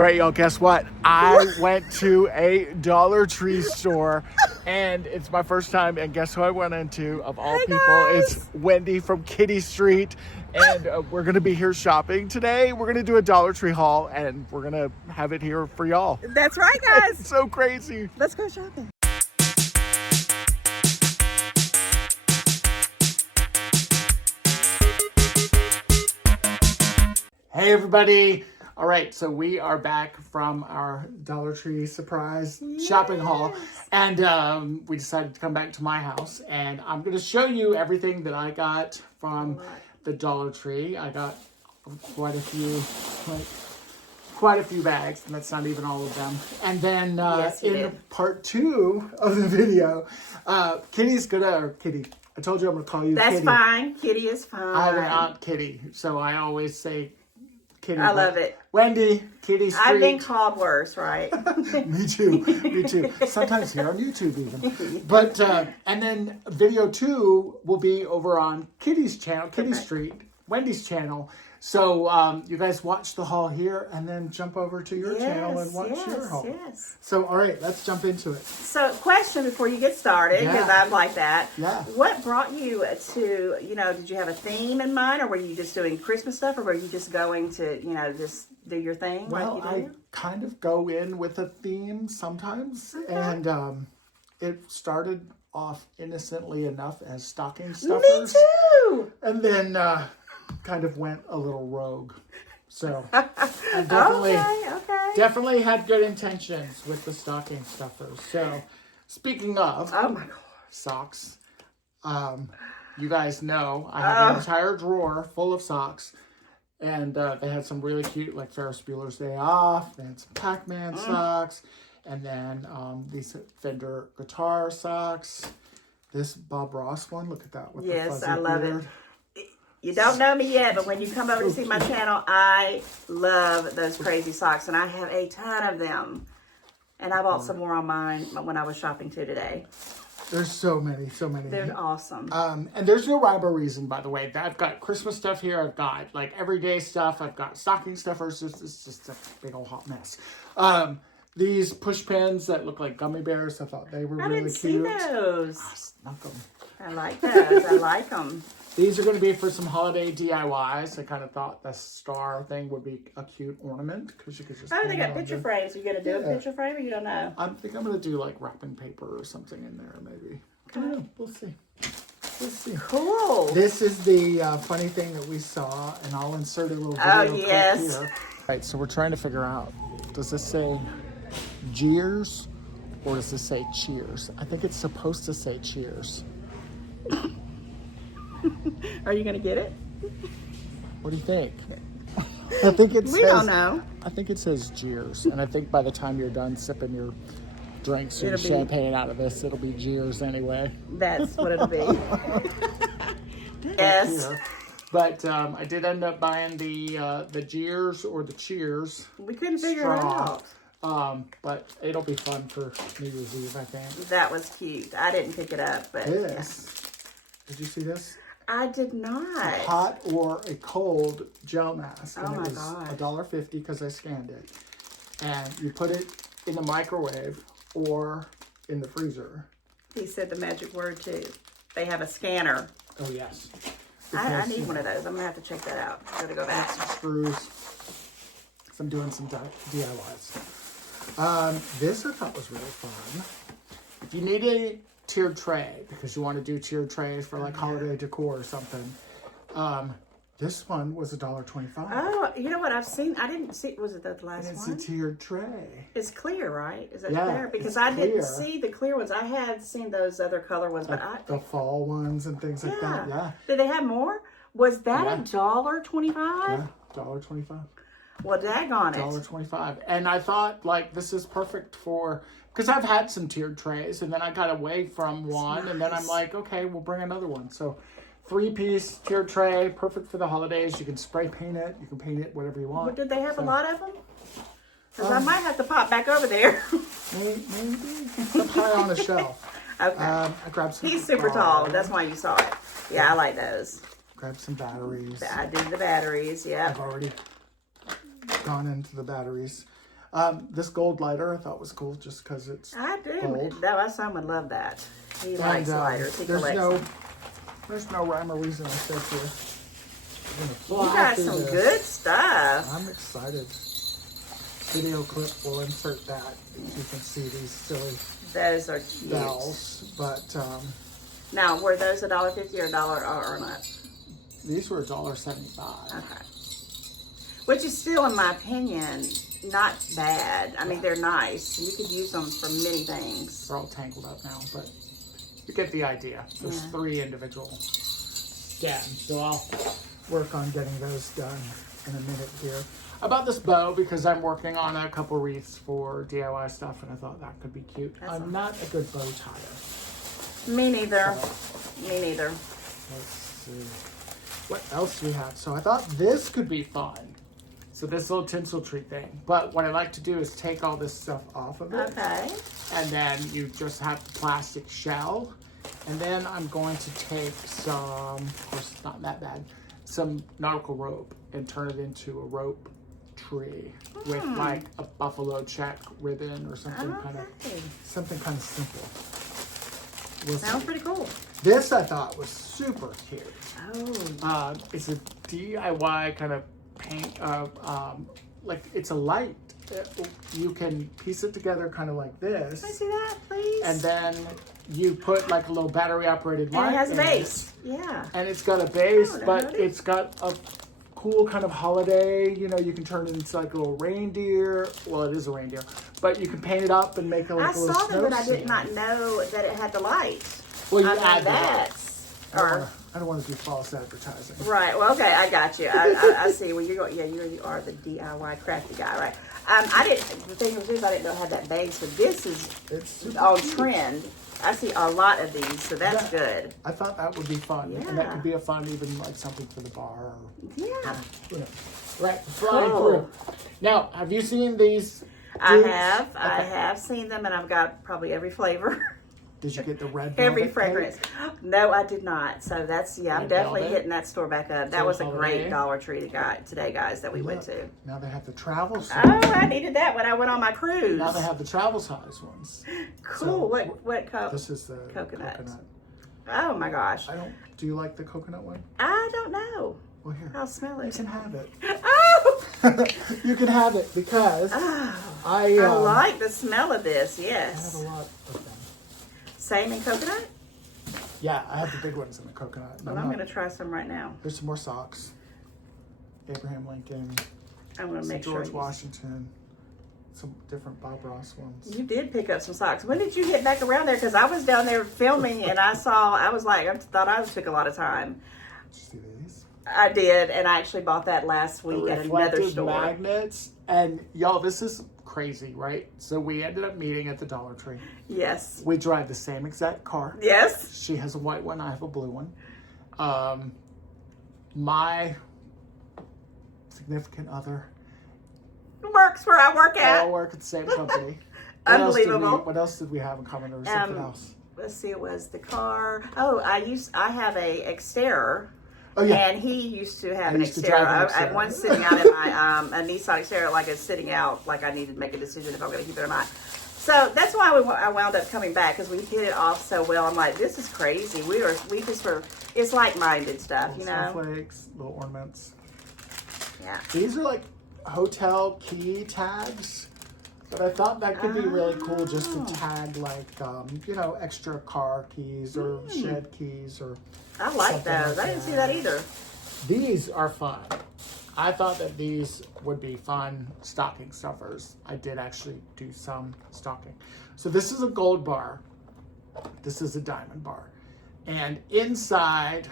All right, y'all, guess what? I went to a Dollar Tree store, and it's my first time, and guess who I went into, of all people? Guys. It's Wendy from Kitty Street, and we're going to be here shopping today. We're going to do a Dollar Tree haul, and we're going to have it here for y'all. That's right, guys. It's so crazy. Let's go shopping. Hey, everybody. All right, so we are back from our Dollar Tree surprise shopping haul, and we decided to come back to my house, and I'm going to show you everything that I got from the Dollar Tree. I got quite a few bags, and that's not even all of them. And then in part 2 of the video, Kitty's Kitty. I told you I'm going to call you Kitty. That's fine. Kitty is fine. I have an Aunt Kitty, so I always say Kitty. I love it. Wendy, Kitty Street. I've been called worse, right? Me too. Me too. Sometimes here on YouTube even. But, and then video 2 will be over on Kitty's channel, Kitty Street, Wendy's channel. So you guys watch the haul here and then jump over to your channel and watch your haul. Yes. So, all right, let's jump into it. So, question before you get started, because I'm like that. Yeah. What brought you to, did you have a theme in mind, or were you just doing Christmas stuff, or were you just going to, just do your thing? Well, like you do? I kind of go in with a theme sometimes. Okay. And it started off innocently enough as stocking stuffers. Me too! And then kind of went a little rogue. So I definitely had good intentions with the stocking stuffers. So speaking of oh my God. Socks, you guys know I have an entire drawer full of socks. And they had some really cute, like Ferris Bueller's Day Off. They had some Pac-Man socks. And then these Fender guitar socks. This Bob Ross one, look at that. With the fuzzy I love beard. it. You don't know me yet, but when you come over to see my channel, I love those crazy socks. And I have a ton of them. And I bought some more on mine when I was shopping too today. There's so many. They're awesome. And there's no rhyme or reason, by the way. I've got Christmas stuff here. I've got like everyday stuff. I've got stocking stuffers. It's just a big old hot mess. These push pins that look like gummy bears. I thought they were really cute. I didn't see those. I snuck them. I like those. I like them. These are going to be for some holiday DIYs. I kind of thought the star thing would be a cute ornament because you could just. Oh, they got picture frames. Are you going to do a picture frame, or you don't know? I think I'm going to do like wrapping paper or something in there, maybe. I don't know. We'll see. We'll see. Cool. This is the funny thing that we saw, and I'll insert a little video clip here. All right, so we're trying to figure out, does this say jeers or does this say cheers? I think it's supposed to say cheers. Are you going to get it? What do you think? I think it says. We don't know. I think it says jeers, and I think by the time you're done sipping your drinks or your champagne out of this, it'll be jeers anyway. That's what it'll be. Yes. But I did end up buying the jeers or the cheers. We couldn't figure it out. But it'll be fun for New Year's Eve, I think. That was cute. I didn't pick it up, but Did you see this? I did not. A hot or a cold gel mask. Oh, and my it was God. $1.50 because I scanned it. And you put it in the microwave or in the freezer. He said the magic word too. They have a scanner. Oh, yes. I need one of those. I'm going to have to check that out. I'm going to go back. Some screws. So I'm doing some DIYs. This I thought was really fun. If you need a tiered tray, because you want to do tiered trays for like holiday decor or something, this one was $1.25. Oh, you know what? I've seen. I didn't see. Was it the last and it's one? a tiered tray. It's clear, right? Is that Yeah, clear? Because it's I didn't clear. see the clear ones. I had seen those other color ones, but The fall ones and things like that. Yeah. Did they have more? Was that $1.25? Yeah, $1.25. Well, daggone it. $1.25. And I thought, like, this is perfect for, because I've had some tiered trays, and then I got away from one, and then I'm like, okay, we'll bring another one. So 3-piece tiered tray, perfect for the holidays. You can spray paint it. You can paint it whatever you want. Well, did they have a lot of them? Because I might have to pop back over there. Maybe. It's up high on the shelf. Okay. I grabbed some. He's super tall. That's why you saw it. Yeah, I like those. Grab some batteries. I do the batteries, yeah. I've already gone into the batteries. This gold lighter I thought was cool just because it's I do. gold. No, my son would love that. He likes lighters. He collects them. There's no rhyme or reason I said to you. You got some good stuff. I'm excited. Video clip will insert that. You can see these silly Those are cute. bells. But Now, were those $1.50 or $1 or not? these were $1.75. Okay. Which is still, in my opinion, not bad. I mean, they're nice. You could use them for many things. They're all tangled up now, but you get the idea. There's 3 individual stems, so I'll work on getting those done in a minute here. I bought this bow because I'm working on a couple wreaths for DIY stuff, and I thought that could be cute. I'm not a good bow tire. Me neither. Me neither. Let's see. What else do we have? So I thought this could be fun. So this little tinsel tree thing. But what I like to do is take all this stuff off of it. Okay. And then you just have the plastic shell. And then I'm going to take some, of course it's not that bad, some nautical rope and turn it into a rope tree with like a buffalo check ribbon or something kind of simple. Sounds pretty cool. This I thought was super cute. Oh. It's a DIY kind of paint, like it's a light. You can piece it together kind of like this. Can I see that, please? And then you put like a little battery operated light. And it has a in base. Yeah. And it's got a base, Oh, but nice. it's got a cool kind of holiday. You know, you can turn it into like a little reindeer. Well, it is a reindeer, but you can paint it up and make it like I a little saw them, but I snow did not know that it had the light. Well, you I mean, add that's I don't want to do false advertising. right. Well, okay, I got you. I see. Well, you're going. Yeah, you are the DIY crafty guy, right? I didn't. The thing was, I didn't know it had that base, but this is It's on trend. I see a lot of these, so that's good. I thought that would be fun, and that could be a fun, even like something for the bar. Or, Yeah. you know, right, flying Cool. through. Now, have you seen these? I dudes? have. I Okay. have seen them, and I've got probably every flavor. Did you get the red Every velvet fragrance. cake? No, I did not. So that's, I'm Red definitely velvet? hitting that store back up. That So was a holiday? great Dollar Tree today, guys, that we went to. Now they have the travel size. Oh, I needed that when I went on my cruise. Now they have the travel size ones. Cool. So, what This is the coconut. Oh my gosh. Do you like the coconut one? I don't know. Well, here. I'll smell You it. can have it. Oh! You can have it because I like the smell of this, I have yes. a lot of them. Same in coconut? Yeah, I have the big ones in the coconut. Well, I'm going to try some right now. There's some more socks. Abraham Lincoln, I'm going to some make sure. George Washington, some different Bob Ross ones. You did pick up some socks. When did you get back around there? Because I was down there filming and I was like, I thought I took a lot of time. Did you see these? I did, and I actually bought that last week at another Reflective store. magnets. And y'all, this is crazy, right? So we ended up meeting at the Dollar Tree. Yes. We drive the same exact car. Yes. She has a white one, I have a blue one. My significant other, Works where I work we at. all work at the same company. Unbelievable. What else did we have in common? There was something else. Let's see, it was the car. Oh, I have a Xterra. Oh, yeah. And he used to have I an used to drive an Xterra. I Xterra. one sitting out in my a Nissan Xterra, like it's sitting out, like I needed to make a decision if I'm going to keep it or not. So that's why I wound up coming back, because we hit it off so well. I'm like, this is crazy. We just were. It's like-minded stuff, you know. Snowflakes, little ornaments. Yeah. These are like hotel key tags, but I thought that could be really cool just to tag like extra car keys or shed keys or. I like something those. like I didn't see that either. These are fun. I thought that these would be fun stocking stuffers. I did actually do some stocking. So this is a gold bar. This is a diamond bar. And inside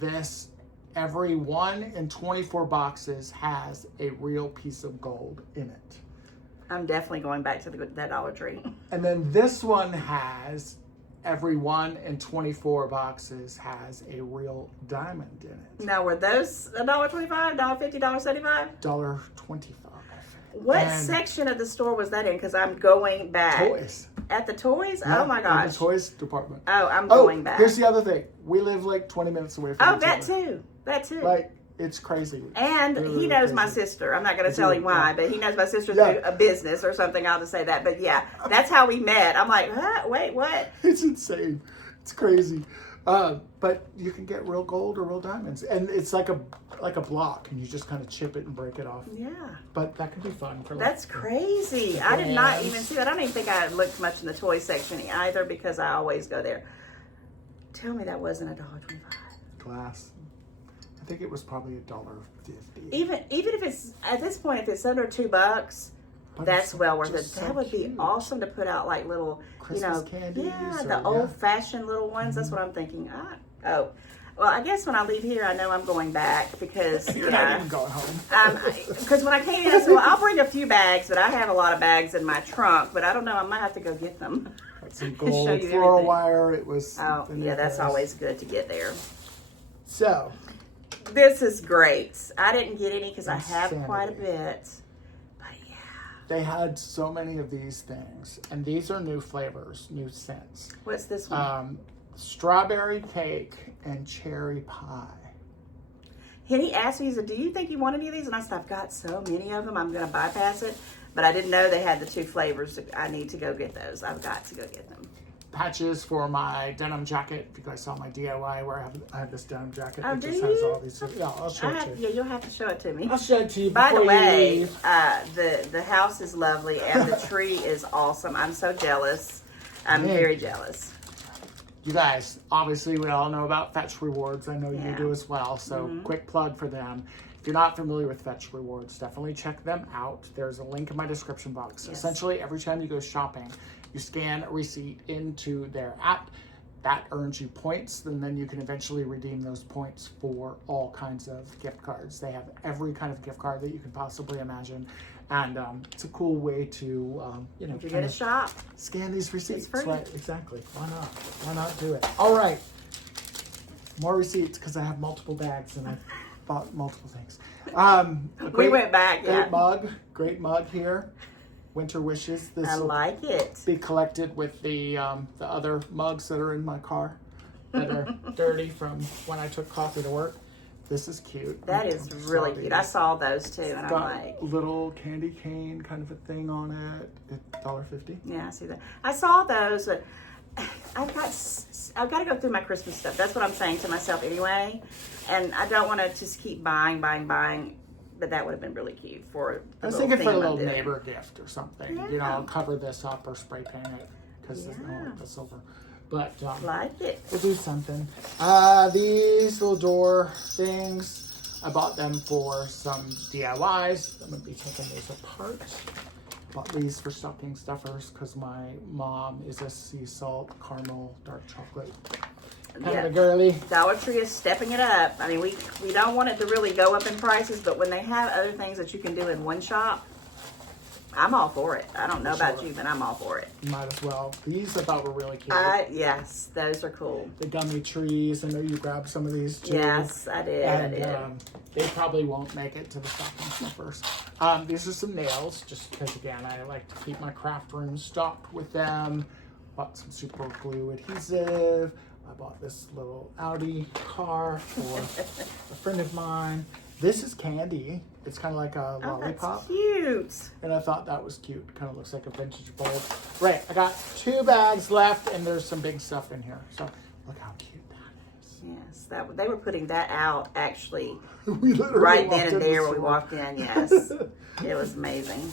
this, every 1 in 24 boxes has a real piece of gold in it. I'm definitely going back to that Dollar Tree. And then this one has, every 1 in 24 boxes has a real diamond in it. Now, were those $1.25, $1.50, $1.75? $1.25. What section of the store was that in? Because I'm going back. Toys. At the toys? Yeah, Oh my in gosh. the toys department. Oh, I'm going back. Here's the other thing. We live like 20 minutes away from Oh, each that other. too. That too. Like, It's crazy. And really, he knows crazy. my sister. I'm not going to tell him why, but he knows my sister through a business or something. I'll just say that. But yeah, that's how we met. I'm like, huh? Wait, what? It's insane. It's crazy. But you can get real gold or real diamonds, and it's like a block, and you just kind of chip it and break it off. Yeah. But that could be fun for. That's crazy. I did not even see that. I don't even think I looked much in the toy section either because I always go there. Tell me that wasn't $1.25. Glass. I think it was probably $1.50. Even if it's at this point, if it's under $2, But that's it's well worth it. just That so would be cute. awesome to put out like little, Christmas candies. yeah, or, the old-fashioned little ones. That's what I'm thinking. Oh, well, I guess when I leave here, I know I'm going back because You're not even going home. Because when I came in, I said, well, I'll bring a few bags, but I have a lot of bags in my trunk. But I don't know. I might have to go get them. Got some Show gold you floral everything. wire. It was. Oh, in yeah, there that's for us. always good to get there. So. This is great. I didn't get any because I have Insanity. quite a bit. But yeah. They had so many of these things, and these are new flavors, new scents. What's this one? Strawberry cake and cherry pie. And he asked me, he said, do you think you want any of these? And I said, I've got so many of them, I'm going to bypass it. But I didn't know they had the 2 flavors. I need to go get those. I've got to go get them. Patches for my denim jacket. If you guys saw my DIY where I have this denim jacket Oh, that do just has you? all these. Yeah, I'll show it to you. Yeah, you'll have to show it to me. I'll show it to you By the before way, you leave. the house is lovely and the tree is awesome. I'm so jealous. I'm Man. very jealous. You guys, obviously we all know about Fetch Rewards. I know you Yeah. do as well. So quick plug for them. If you're not familiar with Fetch Rewards, definitely check them out. There's a link in my description box. Yes. Essentially, every time you go shopping, you scan a receipt into their app. That earns you points, and then you can eventually redeem those points for all kinds of gift cards. They have every kind of gift card that you can possibly imagine. And it's a cool way to, If you're kind going to of shop, scan these receipts. free. Right, exactly. Why not? Why not do it? All right. More receipts because I have multiple bags and I bought multiple things. we went back. Yeah. Great mug here. Winter wishes. This I will like it. be collected with the other mugs that are in my car that are dirty from when I took coffee to work. This is cute. That is really cute. I saw those too, and I'm Got like, a little candy cane kind of a thing on it. $1.50. yeah, I see that. I saw those, but I've got to go through my Christmas stuff. That's what I'm saying to myself anyway, and I don't want to just keep buying. But that would have been really cute for. I was thinking for a little neighbor gift or something. You know, Yeah. I'll cover this up or spray paint it because I don't like the silver. But Like it. we'll do something. These little door things, I bought them for some DIYs. I'm going to be taking these apart. Bought these for stocking stuffers because my mom is a sea salt caramel dark chocolate kind of a girly. Dollar Tree is stepping it up. I mean, we don't want it to really go up in prices, but when they have other things that you can do in one shop, I'm all for it. I don't know about you, but I'm all for it. Might as well. These I thought were really cute. Yes, those are cool. The gummy trees. I know you grabbed some of these too. Yes, I did. And they probably won't make it to the stocking stuffers. These are some nails, just because again I like to keep my craft room stocked with them. Bought some super glue adhesive. I bought this little Audi car for a friend of mine. This is candy. It's kind of like a lollipop. That's cute. And I thought that was cute. Kind of looks like a vintage bulb. Right, I got 2 bags left, and there's some big stuff in here. So look how cute that is. Yes, they were putting that out actually We literally right walked then in and the there when we store. walked in. Yes, it was amazing.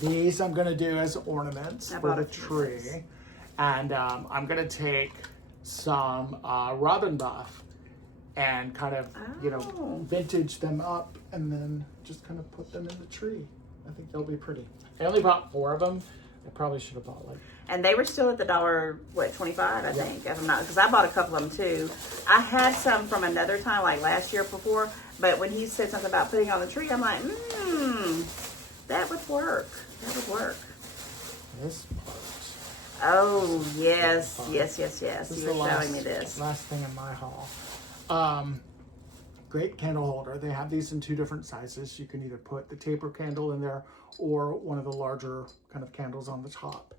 These I'm going to do as ornaments I for bought the a few of those. tree. And I'm going to take some robin buff and kind of, Oh. vintage them up and then just kind of put them in the tree. I think they'll be pretty. I only bought 4 of them. I probably should have bought like. And they were still at the $1.25, I think, if I'm not, because I bought a couple of them too. I had some from another time, like last year before, but when he said something about putting on the tree, I'm like, that would work. That would work. This part. Oh, yes. This Yes. is You the were showing me this. last thing in my haul. Great candle holder. They have these in 2 different sizes. You can either put the taper candle in there or one of the larger kind of candles on the top.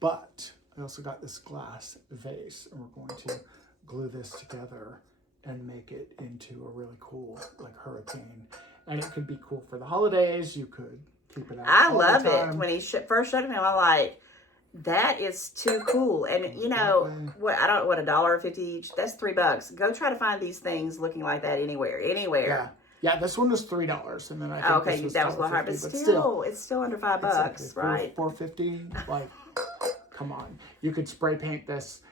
But I also got this glass vase, and we're going to glue this together and make it into a really cool like hurricane. And it could be cool for the holidays. You could keep it out I all love the it. time. When he first showed me, I'm like, that is too cool. And you know what? I don't know what $1.50 each. That's $3. Go try to find these things looking like that anywhere. Yeah. Yeah, this one was $3, and then I think Okay, this was that was a little high, but $1.50, still, it's still under $5, exactly, right? $4.50. Like, come on, you could spray paint this.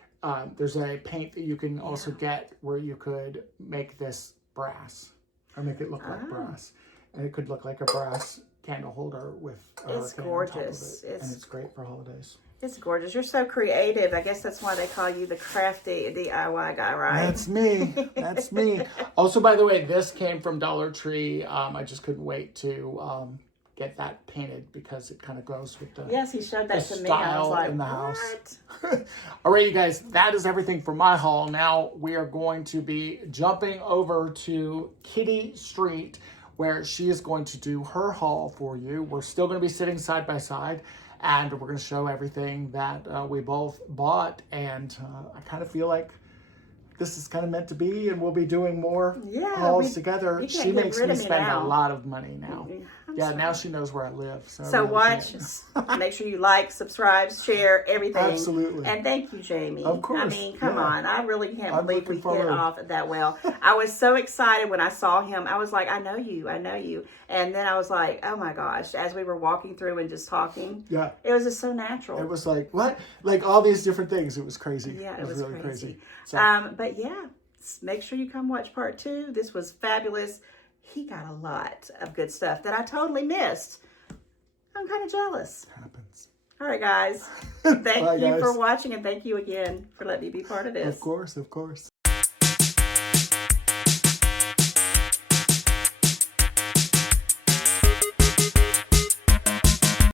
There's a paint that you can also get where you could make this brass or make it look like brass, and it could look like a brass candle holder with a It's hurricane gorgeous. on top of it, and it's great for holidays. It's gorgeous. You're so creative. I guess that's why they call you the crafty DIY guy, right? That's me. That's me. Also, by the way, this came from Dollar Tree. I just couldn't wait to get that painted because it kind of goes with the Yes, he showed that to me. I was style like, in the what? house. All right, you guys, that is everything for my haul. Now we are going to be jumping over to Kitty Street, where she is going to do her haul for you. We're still going to be sitting side by side, and we're going to show everything that we both bought. And I kind of feel like this is kind of meant to be, and we'll be doing more hauls together. She makes me spend a lot of money now. Now she knows where I live. So watch, make sure you like, subscribe, share, everything. Absolutely. And thank you, Jamie. Of course. I mean, come on. I really can't I'm believe we looking hit forward. off that well. I was so excited when I saw him. I was like, I know you. And then I was like, oh my gosh, as we were walking through and just talking, it was just so natural. It was like, what? Like all these different things. It was crazy. Yeah, it was really crazy. So, but yeah, make sure you come watch part 2. This was fabulous. He got a lot of good stuff that I totally missed. I'm kind of jealous. Happens. All right, guys. Thank Bye, you guys. for watching, and thank you again for letting me be part of this. Of course, of course.